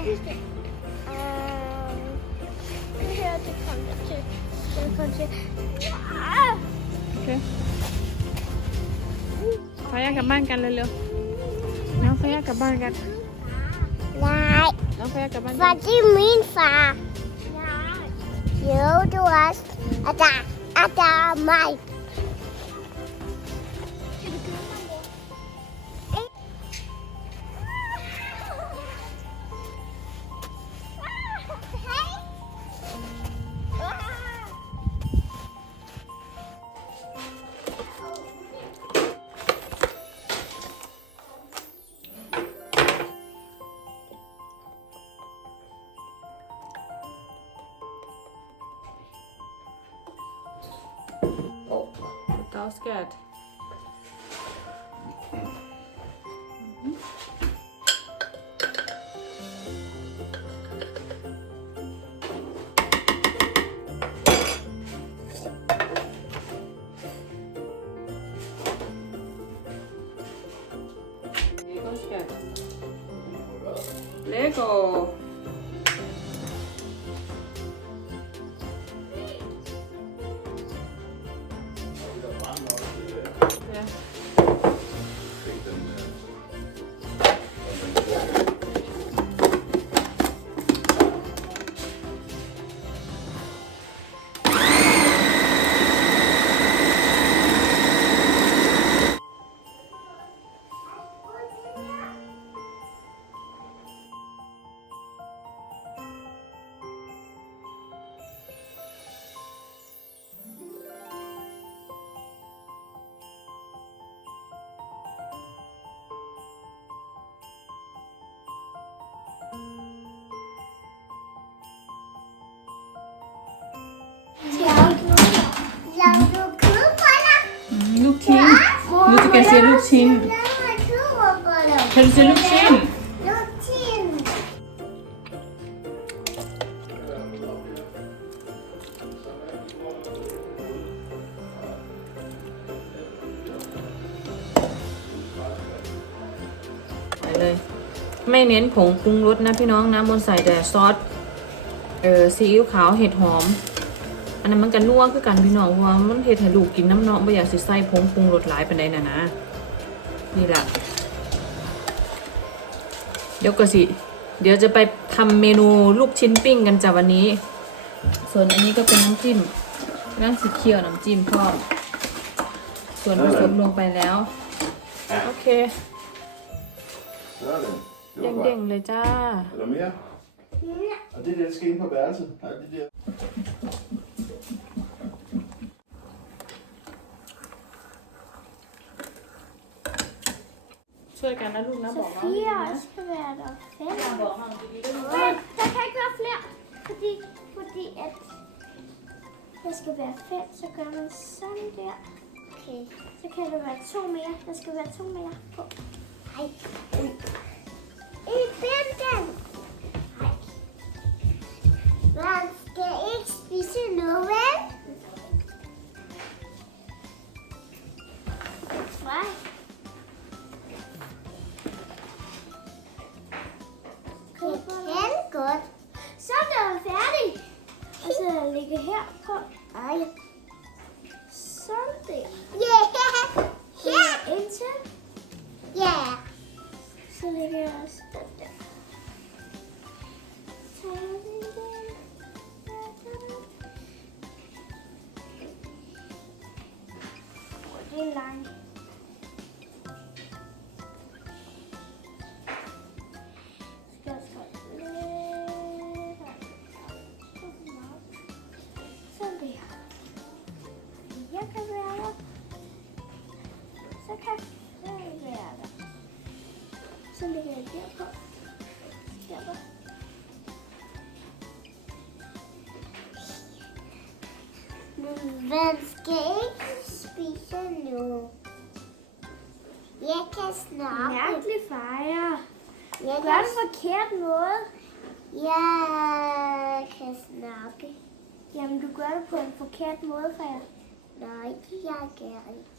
Everything. Um, nó to come to the country. Ah! Okay. Phải cả ban กันเร็วๆน้อง phải กับบ้านกันยายน้องไปกับบ้าน What do you mean far? You do us at the, at the mic. ดู ยลูกชิ้นแล้วมันคือปะนะเธอจะเสียลูกชิ้น ลูกชิ้นไปเลย ไม่เน้นผงปรุงรสนะพี่น้องนะมนต์ใส่แต่ซอส เออซีอิ๊วขาวเห็ดหอม อันนั้นมันกันนัวคือกันพี่น้องเพราะว่ามันเห็ดให้ลูกกินน้ำเนาะไม่อยากสิใส่ผงปรุงรสหลายปานใดน่ะนะ นี่แหละเดี๋ยวก็สิ เดี๋ยวจะไปทำเมนูลูกชิ้นปิ้งกันจ้ะวันนี้ ส่วนอันนี้ก็เป็นน้ำจิ้มน้ำสีเขียวน้ำจิ้มพร้อม ส่วนผสมลงไปแล้ว โอเค Sådan. Det เ var ด้ง godt. ๆเลยจ้า Er der mere? Og det der skal ind på værelset. Har de der? ช่วยกันนะลูกนะบอกน้อง Fire skal være der fem. บอกน้องดีๆด้วย Men der kan ikke være flere, fordi, fordi at der skal være fem, så gør man sådan der. Okay. Så kan der være to mere. Der skal være to mere på. Ej. Åh, det er langt. Skal jeg skrive lidt her. Sådan der. Jeg kan være der. Så kan jeg være der. Så lægger jeg der på. Der på. Men man skal ikke spise nu. Jeg kan snakke. Mærkelig fejre. Jeg Gør kan, det forkert måde. jeg kan snakke. Jamen, du gør det på en forkert måde, fejre. Nej, jeg gør ikke.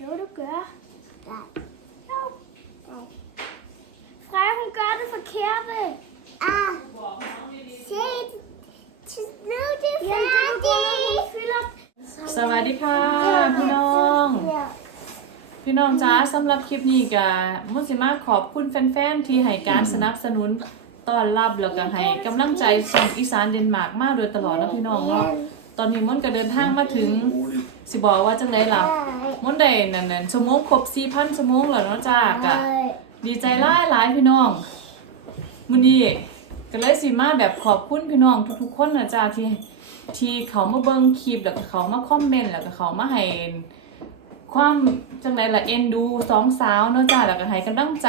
Jo, du gør. Nej. Jo. Nej. Freja, hun gør det forkerte. Ah, se, til nu det er สวัสดีค่ะพี่น้อง พี่น้องจ้าสำหรับคลิปนี้กะมุสิมาขอบคุณแฟนๆที่ให้การสนับสนุนต้อนรับแล้วก็ให้กำลังใจส่งอีสานเดนมาร์กมากโดยตลอดนะพี่น้องเนาะตอนนี้มุนก็เดินทางมาถึงสิบอกว่าจังไรล่ะมุนได้นั่นๆชั่วโมงครบสี่พันชั่วโมงแล้วเนาะจ้ากะดีใจร่ายหลายพี่น้องมุนี่ก็เลยสิมาแบบขอบคุณพี่น้องทุกๆคนนะจ้าที่ ที่เขามาเบิ่งคลิปแล้วก็เขามาคอมเมนต์แล้วก็เขามาให้ความจังไรล่ะเอ็นดูสองสาวเนาะจ้าแล้วก็ให้กำลังใจ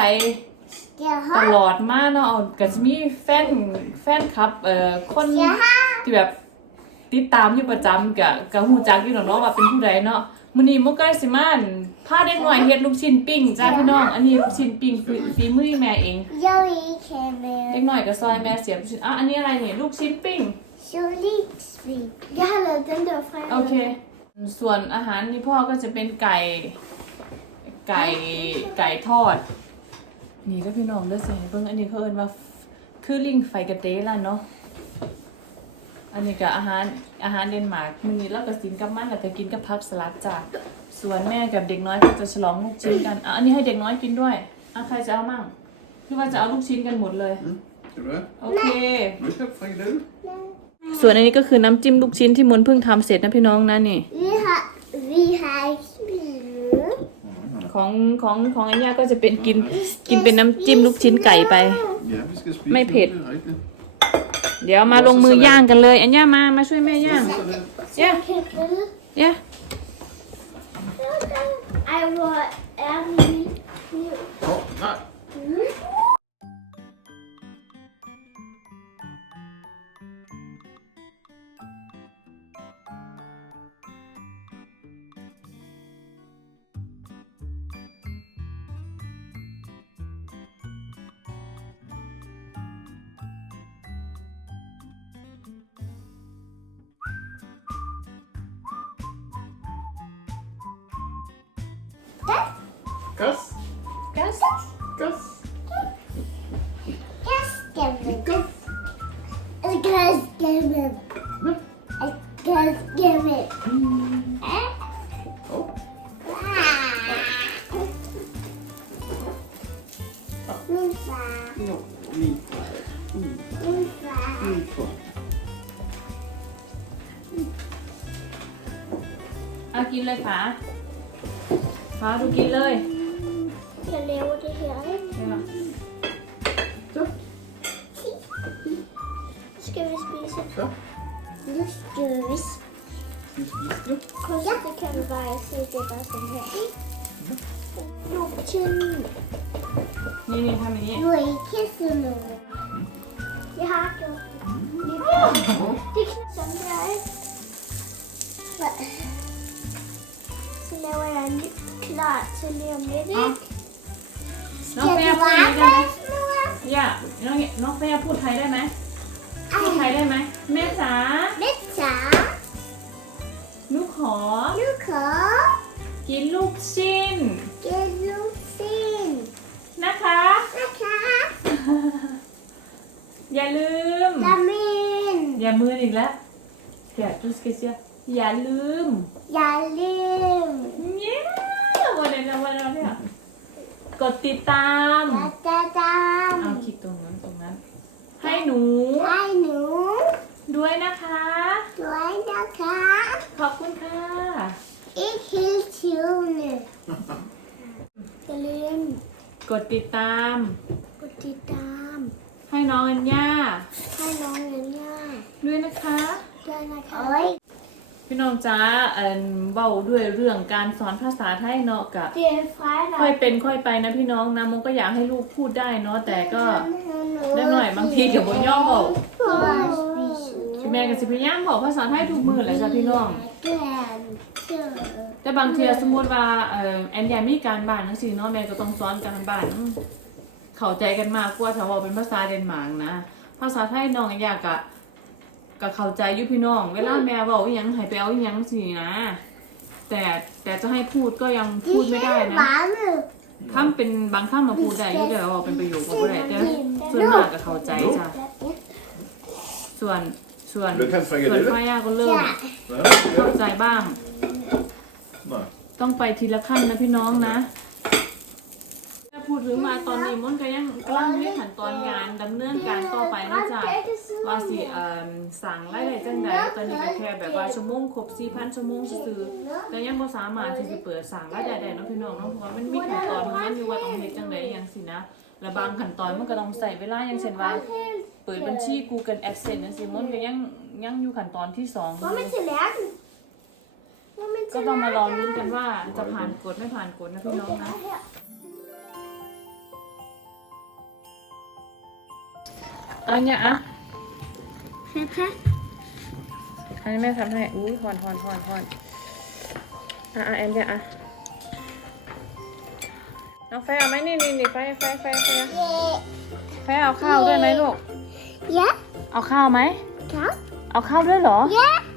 เดี๋ยวตลอดมาเนาะเอาก็จะมีแฟนแฟนคลับเอ่อคนที่แบบติดตามอยู่ประจำกับกับฮู้จักอยู่เนาะเนาะว่าเป็นผู้ใดเนาะมื้อนี้มุกก็ได้สิมาอั่นพาเด็กน้อยเฮ็ดลูกชิ้นปิ้งจ้าพี่น้อง อันนี้ลูกชิ้นปิ้งฝีฝีมือแม่เองโยอีแคเมลเด็กน้อยก็ซอยแม่เสียบลูกชิ้นอะอันนี้อะไรนี่ลูกชิ้นปิ้ง ชูลิสวี Jeg har lavet den der fra. โอเค ส่วนอาหารนี่พ่อก็จะเป็นไก่ ไก่ไก่ทอด นี่ก็พี่น้องเด้อสิเบิ่งอันนี้เขาเอิ้นว่าคือลิงไฟกระเตล่ะเนาะ อันนี้ก็อาหารอาหารเดนมาร์กมื้อนี้เราก็สินกับมันแล้วก็กินกับผักสลัดจ้ะส่วนแม่กับเด็กน้อยก็จะฉลองลูกชิ้นกันอะอันนี้ให้เด็กน้อยกินด้วยอะใครจะเอามั่งคือว่าจะเอาลูกชิ้นกันหมดเลย Skal du have? โอเค Vil du have frikadelle? ส่วนอันนี้ก็คือน้ำจิ้มลูกชิ้นที่มนเพิ่งทำเสร็จนะพี่น้องนะนี่ Vi har, vi har spillet. ของของของอันย่าก็จะเป็นกินกินเป็นน้ำจิ้มลูกชิ้นไก่ไป Ja, vi skal spise Med nu, pæt. det er rigtigt. เดี๋ยวมาลงมือย่างกันเลย อันย่ามามาช่วยแม่ย่าง Sådan. ย่า Kan grille. ย่า Ej, hvor er min kniv. Åh, nej. Gas. Gas. Gasgæmmen. Gas. Gasgæmmen. Gasgæmmen. Åh, Min far. jo, min. Min far. Min far. เอากินเลยฝาฝา kisset noget. Jeg har gjort det. Lige der. Det er sådan der, ikke? Så laver jeg en lidt klar til lige om lidt, ikke? น้อง Skal แม่ du พูดไทยได้ไหม พูดไทยได้ไหมพูดไทยได้ไหมแม่จ๋า Lidt så. หนูขอ Nu kom. กินลูกชิ้น Kan du se? นะคะ Okay. อย่าลืม Lamin. อย่ามืออีกแล้วเดี๋ยวดูสเกเซียอย่าลืม Jeg lim. เย้วันนี้นะวันนี้เนี่ยกดติดตาม Da da da. เอาคลิกตรง นั้นตรงนั้นให้หนู Hej nu. ด้วยนะคะ Du er der klar. ขอบคุณค่ะ Ikke helt tiden. Jeg lim. กดติดตาม På dit dam. ให้น้องอัญญา Hej, nogen Anja. ด้วยนะคะ Den er klar. Oj. พี่น้องจ้าเอิ่นเบาด้วยเรื่องการสอนภาษาไทยเนาะกะ Det er fredag. ค่อยเป็นค่อยไปนะพี่น้องนะมงก็อยากให้ลูกพูดได้เนาะแต่ก็ ได้หน่อยบางทีกับบนย่อมบอกพี่แม่กับสิพยายามบอกภาษาไทยทุกมือแหละจ้ะพี่น้อง แต่บางทีสมมติว่าเอ่อแอนยามีการบ้านทั้งสี่เนาะแม่ก็ต้องสอนการบ้านอืมเข้าใจกันมากกว่าถ้าว่าเป็นภาษาเดนมาร์กนะ ภาษาไทยน้องอยากกะ ก็เข้าใจอยู่พี่น้อง เวลาแม่บอกอหยังให้ไปเอาอหยังสินะ แต่แต่จะให้พูดก็ยังพูดไม่ได้นะ ถ้าเป็นบางคำมาพูดได้อยู่แต่ว่าเป็นประโยคก็ไม่ได้แต่ส่วนมากก็เข้าใจจ้ะ ส่วนส่วน Vil du ikke have en ส่วน frikadelle? พ่อย่าก็เริ่ม Ja. เข้าใจบ้าง Nej. ต้องไปทีละขั้นนะพี่น้องนะถ้าพู ดถึงมาตอนนี้มันก็ยังกำลังในขั้นตอนงานดำเนินการต่อไปนะจ๊ะว่าสิเอ่อสั่งรายได้จังใดตอนนี้ก็แค่แบบว่าชั่วโมงครบ4,000ชั่วโมงซื่อๆแต่ยังบ่สามารถที่จะเปิดสั่งรายได้ได้เนาะพี่น้องเนาะเพราะว่ามันมีขั้นตอนของมันอยู่ว่าต้องเฮ็ดจังไดอหย่างสินะและบางขั้นตอนมันก็ต้องใส่เวลาอย่างเช่นว่าเปิดบัญชี Google AdSense จังซี่มันก็ยังยังอยู่ขั้นตอนที่สองอยู่ Hvor er til lærken? Hvor er ก็ต้องมารอลุ้นกันว่าจะผ่านกฎไม่ผ่านกฎนะพี่น้องนะ อันเนี้ยอะ Papa. อันนี้แม่ทำให้อุ้ยหอนหอนหอนหอนอะอะแอนเนี้ยอะน้องไฟเอาไหมนี่นี่นี่ไฟไฟไฟไฟไฟเอาข้าวด้วยไหมลูก Ja. เอาข้าวไหม Ja. เอาข้าวด้วยเหรอ Ja. โอ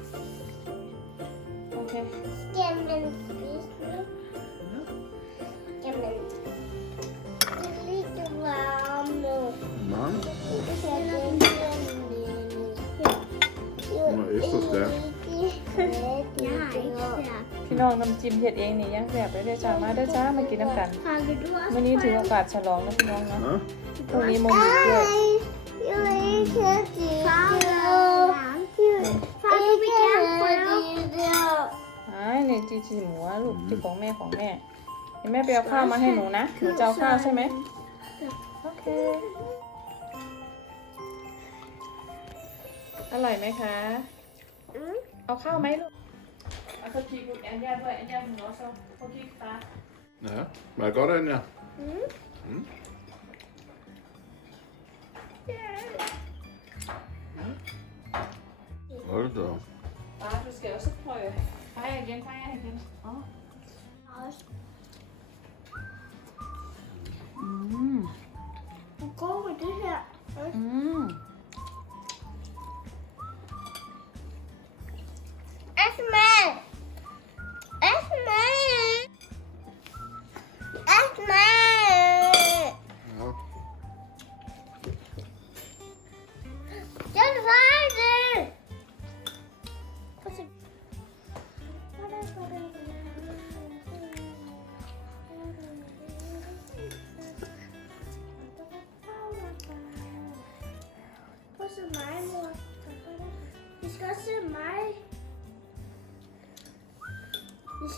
พี่น้องน้ำจิ้มเฮ็ดเองนี่ยังแบบเลยเด้อจ้ามาเด้อจ้ามากินน้ำกัน Pakker du også วันนี้ถือโอกาสฉลองนะพี่น้องนะ Ja. พรุ่งนี้โมมีด้วย Jeg vil ikke have det. Far, Far, du vil gerne prøve. ไอ้นี่จีจีหมูอะลูกจีของแม่ของแม่เดี๋ยวแม่ไปเอาข้าวมาให้หนูนะหนูจะเอาข้าวใช่ไหมโอเคอร่อยไหมคะ Mm. เอาข้าวไหมลูก เอาข้าวจีกุแอนยาด้วยแอนยาหนูเอาข้าวจีตา Ja. Var det godt, Anja? Mm.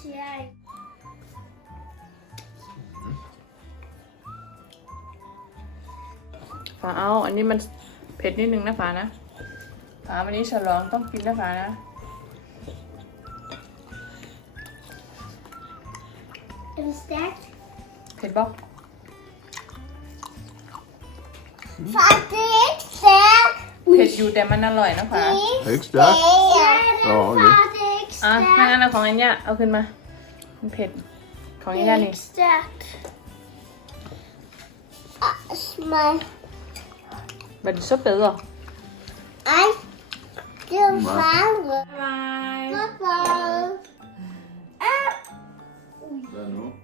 Det siger jeg ikke. ฝาเอา อันนี้มันเผ็ดนิดนึงนะฝานะฝาวันนี้ฉลองต้องกินนะฝานะ Er det stærkt? เผ็ดบอก Far, det er ikke stærkt. เผ็ดอยู่แต่มันอร่อยนะฝา Er det ikke stærkt? Ja, det Nå, er okay. อะงั้นเอาของอันเนี้ยเอาขึ้นมามันเผ็ด ของอันเนี้ยนี่ extract as my บัดซบเปลือก I still found it. บาย Bye bye. Ah. Det er อ